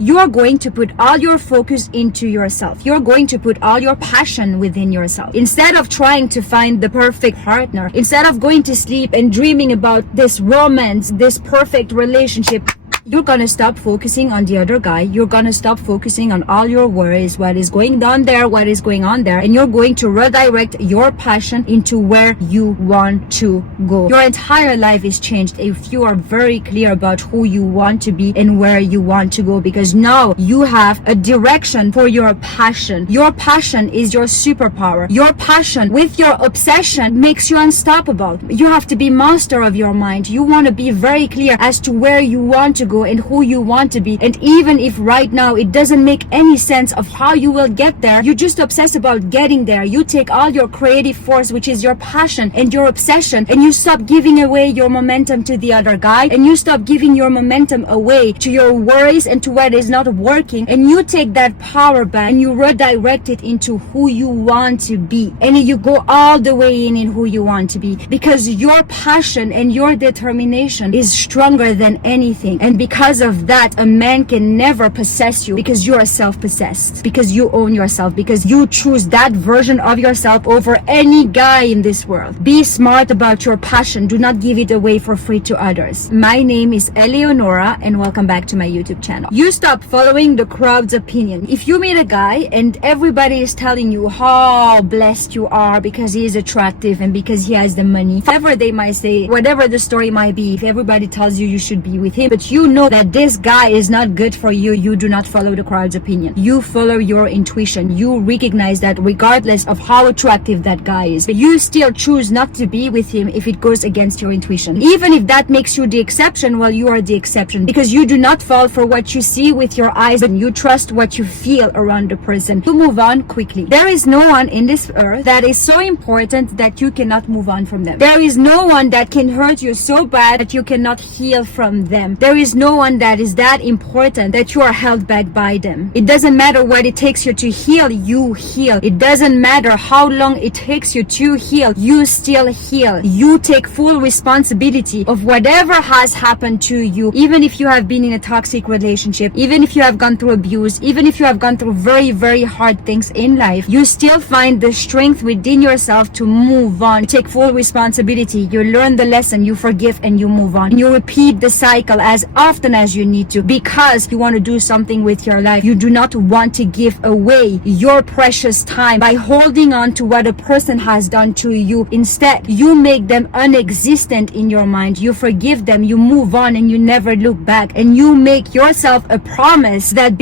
You're going to put all your focus into yourself. You're going to put all your passion within yourself. Instead of trying to find the perfect partner, instead of going to sleep and dreaming about this romance, this perfect relationship, you're gonna stop focusing on the other guy. You're gonna stop focusing on all your worries, what is going on there, what is going on there, and you're going to redirect your passion into where you want to go. Your entire life is changed if you are very clear about who you want to be and where you want to go, because now you have a direction for your passion. Your passion is your superpower. Your passion with your obsession makes you unstoppable. You have to be master of your mind. You want to be very clear as to where you want to go and who you want to be. And even if right now it doesn't make any sense of how you will get there, you just obsess about getting there. You take all your creative force, which is your passion and your obsession, and you stop giving away your momentum to the other guy, and you stop giving your momentum away to your worries and to what is not working, and you take that power back and you redirect it into who you want to be, and you go all the way in who you want to be, because your passion and your determination is stronger than anything. And because of that, a man can never possess you, because you are self-possessed, because you own yourself, because you choose that version of yourself over any guy in this world. Be smart about your passion. Do not give it away for free to others. My name is Eleonora, and welcome back to my YouTube channel. You stop following the crowd's opinion. If you meet a guy and everybody is telling you how blessed you are because he is attractive and because he has the money, whatever they might say, whatever the story might be, if everybody tells you you should be with him, but you know that this guy is not good for you, you do not follow the crowd's opinion. You follow your intuition. You recognize that regardless of how attractive that guy is, you still choose not to be with him if it goes against your intuition. Even if that makes you the exception, well, you are the exception, because you do not fall for what you see with your eyes, and you trust what you feel around the person. You move on quickly. There is no one in this earth that is so important that you cannot move on from them. There is no one that can hurt you so bad that you cannot heal from them. There is no one that is that important that you are held back by them. It doesn't matter what it takes you to heal, you heal. It doesn't matter how long it takes you to heal, you still heal. You take full responsibility of whatever has happened to you. Even if you have been in a toxic relationship, even if you have gone through abuse, even if you have gone through very, very hard things in life, you still find the strength within yourself to move on. Take full responsibility. You learn the lesson, you forgive, and you move on. And you repeat the cycle as often as you need to, because you want to do something with your life. You do not want to give away your precious time by holding on to what a person has done to you. Instead, you make them non-existent in your mind. You forgive them, you move on, and you never look back. And you make yourself a promise that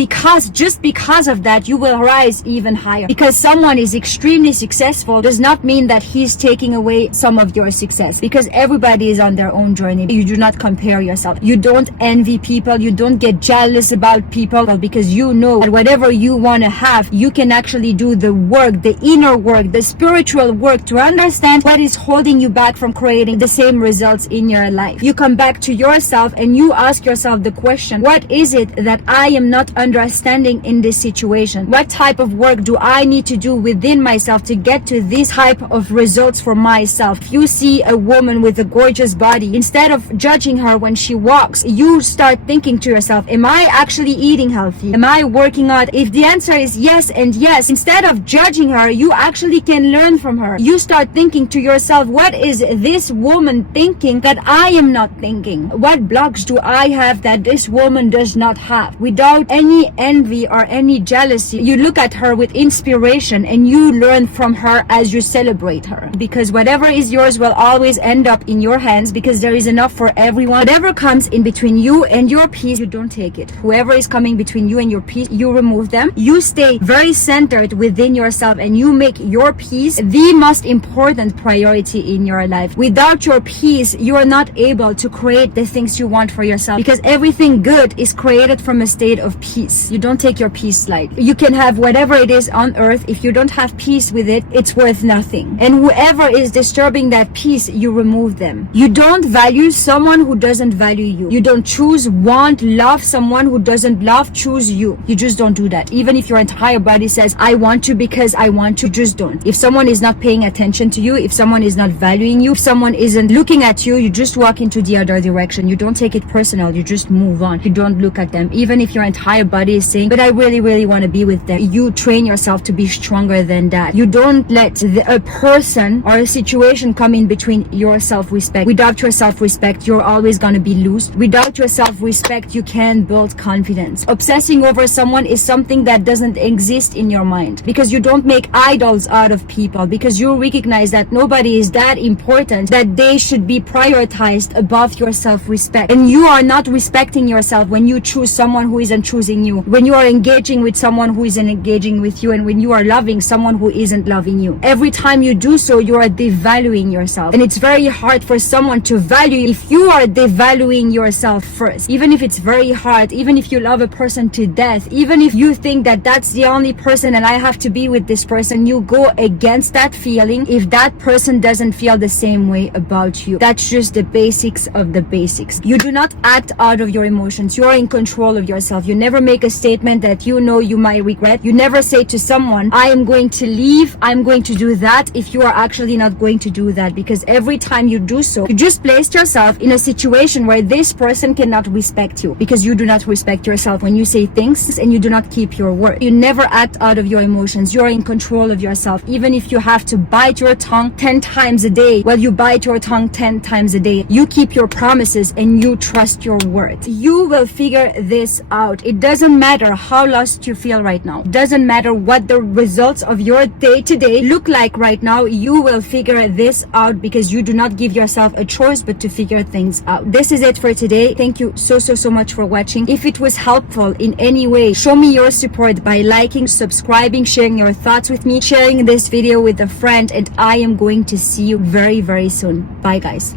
just because of that, you will rise even higher. Because someone is extremely successful does not mean that he's taking away some of your success, because everybody is on their own journey. You do not compare yourself. You don't envy people. You don't get jealous about people, because you know that whatever you want to have, you can actually do the work, the inner work, the spiritual work to understand what is holding you back from creating the same results in your life. You come back to yourself and you ask yourself the question, what is it that I am not understanding in this situation? What type of work do I need to do within myself to get to this type of results for myself? If you see a woman with a gorgeous body, instead of judging her when she walks, you start thinking to yourself, am I actually eating healthy? Am I working out? If the answer is yes and yes, instead of judging her, you actually can learn from her. You start thinking to yourself, what is this woman thinking that I am not thinking? What blocks do I have that this woman does not have? Without any envy or any jealousy, you look at her with inspiration and you learn from her as you celebrate her. Because whatever is yours will always end up in your hands, because there is enough for everyone. Whatever comes in between you and your peace, you don't take it. Whoever is coming between you and your peace, you remove them. You stay very centered within yourself and you make your peace the most important priority in your life. Without your peace, you are not able to create the things you want for yourself, because everything good is created from a state of peace. You don't take your peace lightly. You can have whatever it is on earth. If you don't have peace with it, it's worth nothing. And whoever is disturbing that peace, you remove them. You don't value someone who doesn't value you. You don't choose choose, want, love someone who doesn't love, choose you. You just don't do that. Even if your entire body says, I want to because I want to, just don't. If someone is not paying attention to you, if someone is not valuing you, if someone isn't looking at you, you just walk into the other direction. You don't take it personal. You just move on. You don't look at them. Even if your entire body is saying, but I really, really want to be with them. You train yourself to be stronger than that. You don't let a person or a situation come in between your self-respect. Without your self-respect, you're always going to be loose. Without your self-respect, you can't build confidence. Obsessing over someone is something that doesn't exist in your mind, because you don't make idols out of people, because you recognize that nobody is that important that they should be prioritized above your self-respect. And you are not respecting yourself when you choose someone who isn't choosing you, when you are engaging with someone who isn't engaging with you, and when you are loving someone who isn't loving you. Every time you do so, you are devaluing yourself. And it's very hard for someone to value you if you are devaluing yourself first. Even if it's very hard, even if you love a person to death, even if you think that that's the only person and I have to be with this person, you go against that feeling if that person doesn't feel the same way about you. That's just the basics of the basics. You do not act out of your emotions. You are in control of yourself. You never make a statement that you know you might regret. You never say to someone, I am going to leave, I'm going to do that, if you are actually not going to do that. Because every time you do so, you just placed yourself in a situation where this person cannot respect you, because you do not respect yourself when you say things and you do not keep your word. You never act out of your emotions. You are in control of yourself. Even if you have to bite your tongue 10 times a day, well, you bite your tongue 10 times a day. You keep your promises and you trust your word. You will figure this out. It doesn't matter how lost you feel right now. It doesn't matter what the results of your day-to-day look like right now. You will figure this out, because you do not give yourself a choice but to figure things out. This is it for today. Thank you so much for watching. If it was helpful in any way, show me your support by liking, subscribing, sharing your thoughts with me, sharing this video with a friend, and I am going to see you very soon. Bye guys.